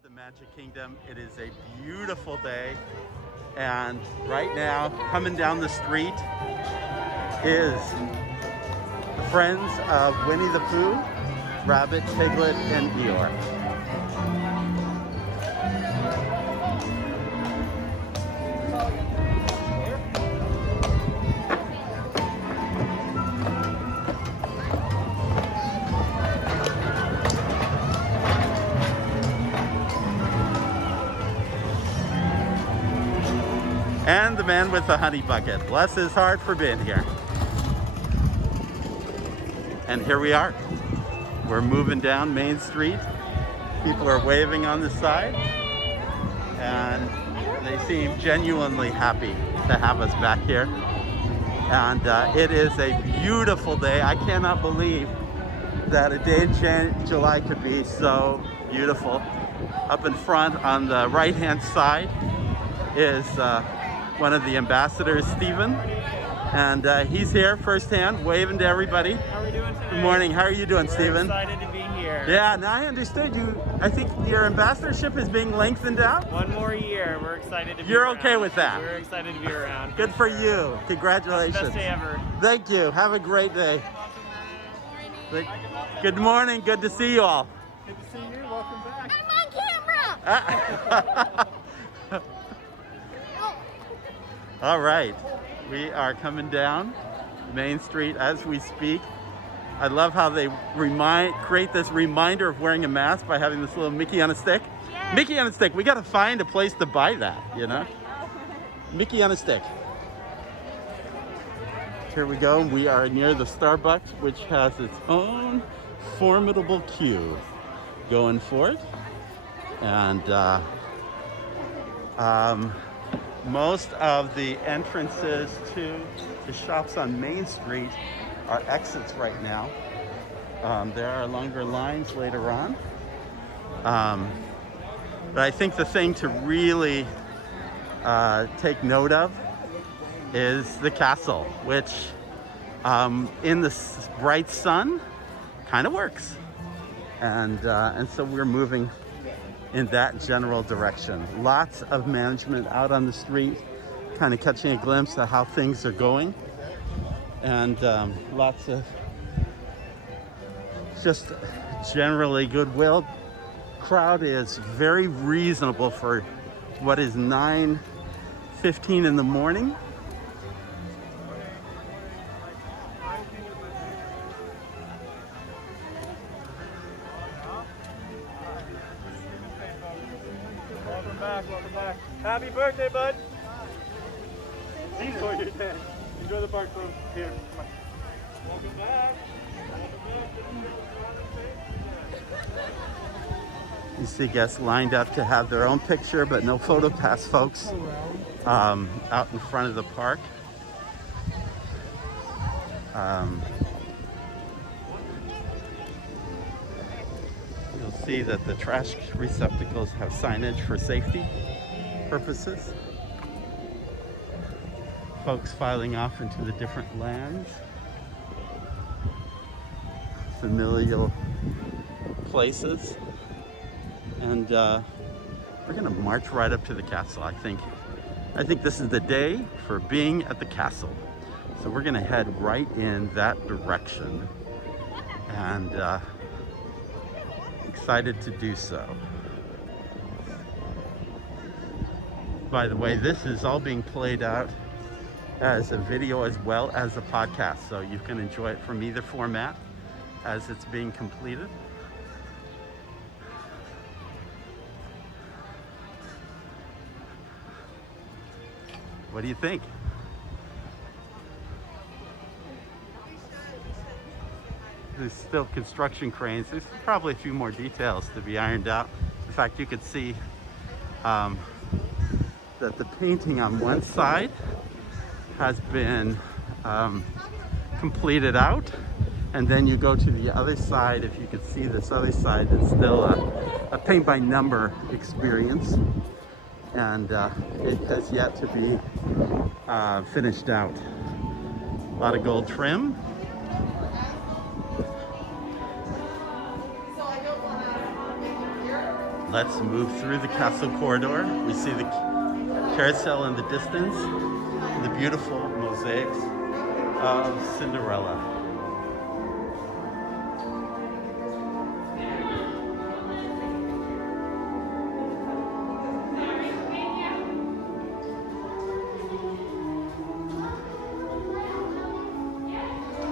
at the Magic Kingdom. It is a beautiful day, and right now, coming down the street is the friends of Winnie the Pooh, Rabbit, Piglet, and Eeyore. And the man with the honey bucket. Bless his heart for being here. And here we are. We're moving down Main Street. People are waving on the side. And they seem genuinely happy to have us back here. And it is a beautiful day. I cannot believe that a day in July could be so beautiful. Up in front on the right-hand side is one of the ambassadors, Stephen, and he's here firsthand, waving to everybody. How are we doing today? Good morning. How are you doing, Stephen? Excited to be here. Yeah, now I understood you. I think your ambassadorship is being lengthened out. One more year. We're excited to be You're around. okay with that? We're excited to be around. Good for you. Congratulations. Best day ever. Thank you. Have a great day. Good morning. Good to see you all. Good to see you. Welcome back. I'm on camera! All right, we are coming down Main Street as we speak. I love how they create this reminder of wearing a mask by having this little Mickey on a stick. Yes. Mickey on a stick. We got to find a place to buy that, you know? Mickey on a stick. Here we go. We are near the Starbucks, which has its own formidable queue going for it. And most of the entrances to the shops on Main Street are exits right now. There are longer lines later on. But I think the thing to really take note of is the castle, which in the bright sun kind of works. And so we're moving in that general direction. Lots of management out on the street, kind of catching a glimpse of how things are going. And lots of just generally goodwill. Crowd is very reasonable for what is 9:15 in the morning. Welcome back. Happy birthday, bud. Enjoy your day. Enjoy the park, folks. Here. Welcome back. You see guests lined up to have their own picture, but no photo pass, folks, out in front of the park. You'll see that the trash receptacles have signage for safety purposes. Folks filing off into the different lands. Familial places. And we're gonna march right up to the castle. I think this is the day for being at the castle. So we're gonna head right in that direction. And excited to do so. By the way, this is all being played out as a video as well as a podcast, so you can enjoy it from either format as it's being completed. What do you think? There's still construction cranes. There's probably a few more details to be ironed out. In fact, you could see that the painting on one side has been completed out, and then you go to the other side. If you could see this other side, it's still a paint by number experience, and it has yet to be finished out. A lot of gold trim. Let's move through the castle corridor. We see the carousel in the distance, the beautiful mosaics of Cinderella.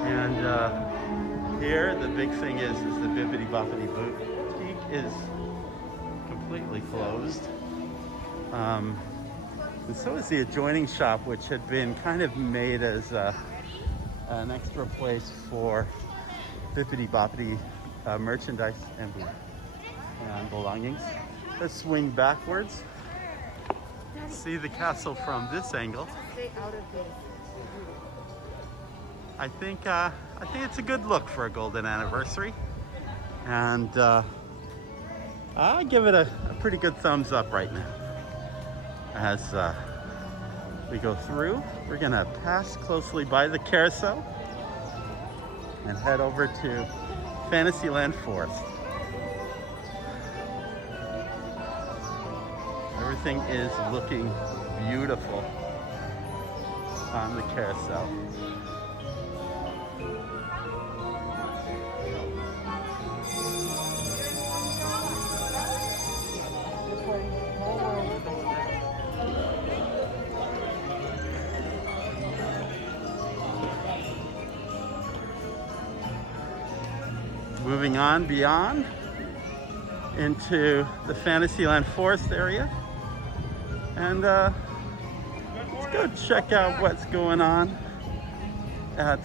And here the big thing is the Bibbidi Bobbidi Boutique is completely closed. And so is the adjoining shop, which had been kind of made as an extra place for Bibbidi Bobbidi merchandise and belongings. Let's swing backwards. See the castle from this angle. Stay out of this. I think it's a good look for a golden anniversary, and I give it a pretty good thumbs up right now. As we go through, we're gonna pass closely by the carousel and head over to Fantasyland Forest. Everything is looking beautiful on the carousel. Moving on beyond into the Fantasyland Forest area, and let's go check out what's going on at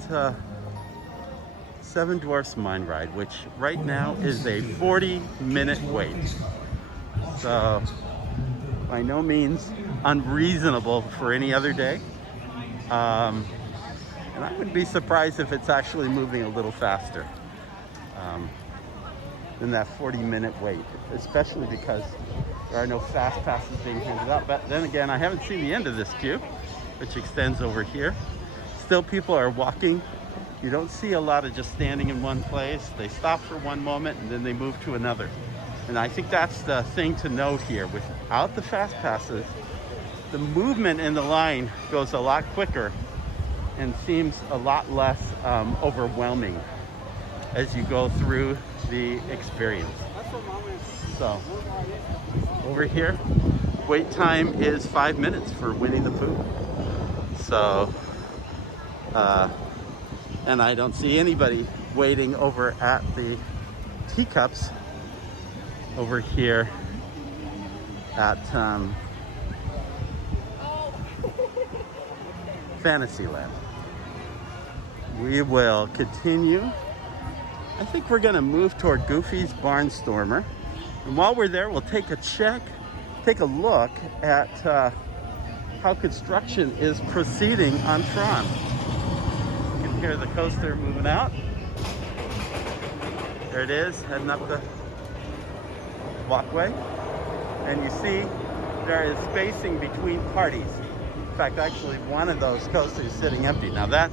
Seven Dwarfs Mine Ride, which right now is a 40-minute wait. So by no means unreasonable for any other day. And I wouldn't be surprised if it's actually moving a little faster than that 40-minute wait, especially because there are no fast passes being handed out. But then again, I haven't seen the end of this queue, which extends over here. Still, people are walking. You don't see a lot of just standing in one place. They stop for one moment and then they move to another. And I think that's the thing to note here. Without the fast passes, the movement in the line goes a lot quicker and seems a lot less overwhelming as you go through the experience. So over here, wait time is 5 minutes for Winnie the Pooh. So, and I don't see anybody waiting over at the teacups over here at Fantasyland. We will continue. I think we're gonna move toward Goofy's Barnstormer. And while we're there, we'll take a look at how construction is proceeding on Tron. You can hear the coaster moving out. There it is, heading up the walkway. And you see there is spacing between parties. In fact, actually one of those coasters is sitting empty. Now that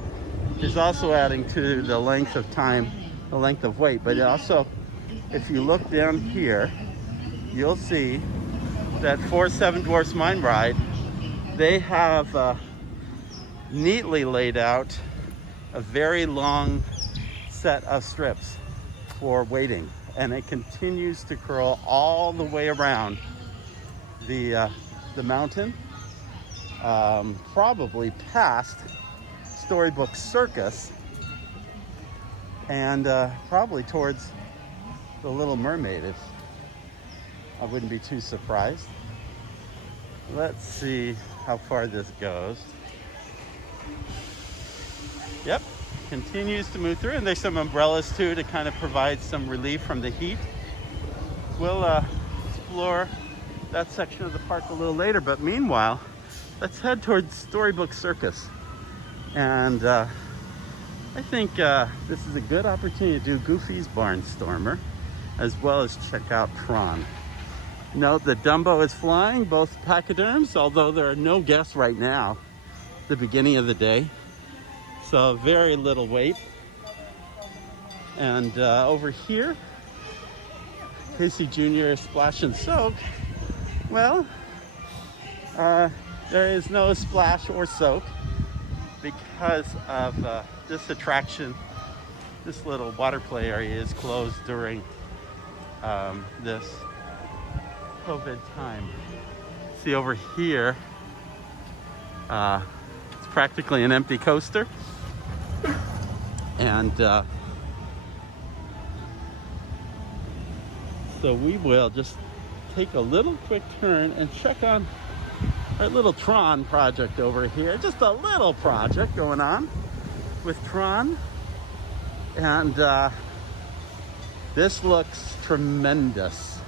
is also adding to the length of time, the length of wait, but also, if you look down here, you'll see that for Seven Dwarfs Mine Ride, they have neatly laid out a very long set of strips for waiting, and it continues to curl all the way around the mountain, probably past Storybook Circus, and probably towards the Little Mermaid, if I wouldn't be too surprised. Let's see how far this goes. Yep, continues to move through, and there's some umbrellas too to kind of provide some relief from the heat. We'll explore that section of the park a little later, but meanwhile, let's head towards Storybook Circus. And I think this is a good opportunity to do Goofy's Barnstormer, as well as check out Tron. Note that Dumbo is flying, both pachyderms, although there are no guests right now, the beginning of the day. So very little wait. And over here, Casey Jr. Splash and Soak. Well, there is no splash or soak because of this attraction. This little water play area is closed during this COVID time. See over here, it's practically an empty coaster. And so we will just take a little quick turn and check on our little Tron project over here. Just a little project going on with Tron. And this looks tremendous.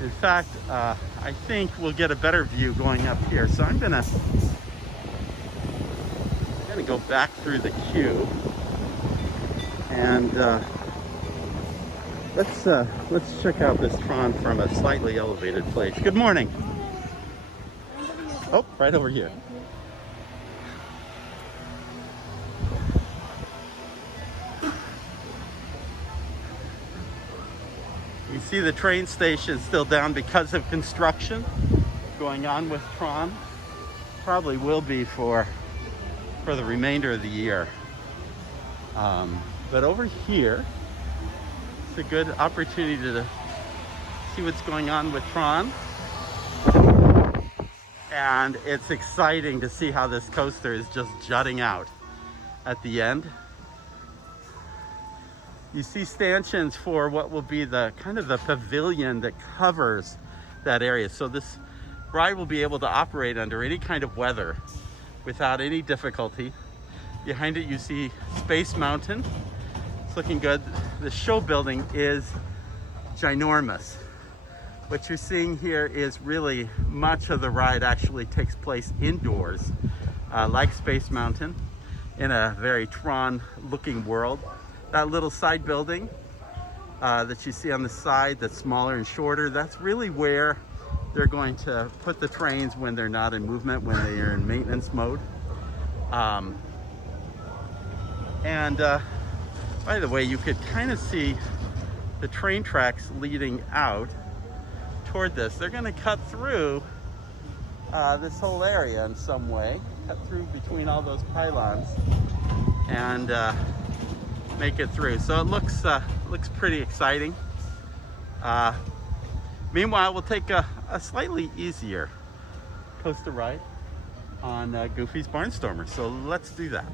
In fact, I think we'll get a better view going up here. So I'm gonna go back through the queue and let's check out this Tron from a slightly elevated place. Good morning. Oh, right over here. You see the train station still down because of construction going on with Tron. Probably will be for the remainder of the year. But over here, it's a good opportunity to see what's going on with Tron. And it's exciting to see how this coaster is just jutting out at the end. You see stanchions for what will be the kind of the pavilion that covers that area. So this ride will be able to operate under any kind of weather without any difficulty. Behind it you see Space Mountain. It's looking good. The show building is ginormous. What you're seeing here is really much of the ride actually takes place indoors, like Space Mountain, in a very Tron looking world. That little side building that you see on the side that's smaller and shorter, that's really where they're going to put the trains when they're not in movement, when they are in maintenance mode. By the way, you could kind of see the train tracks leading out toward this. They're going to cut through this whole area in some way, cut through between all those pylons and make it through. So it looks pretty exciting. Meanwhile, we'll take a slightly easier coaster ride on Goofy's Barnstormer. So let's do that.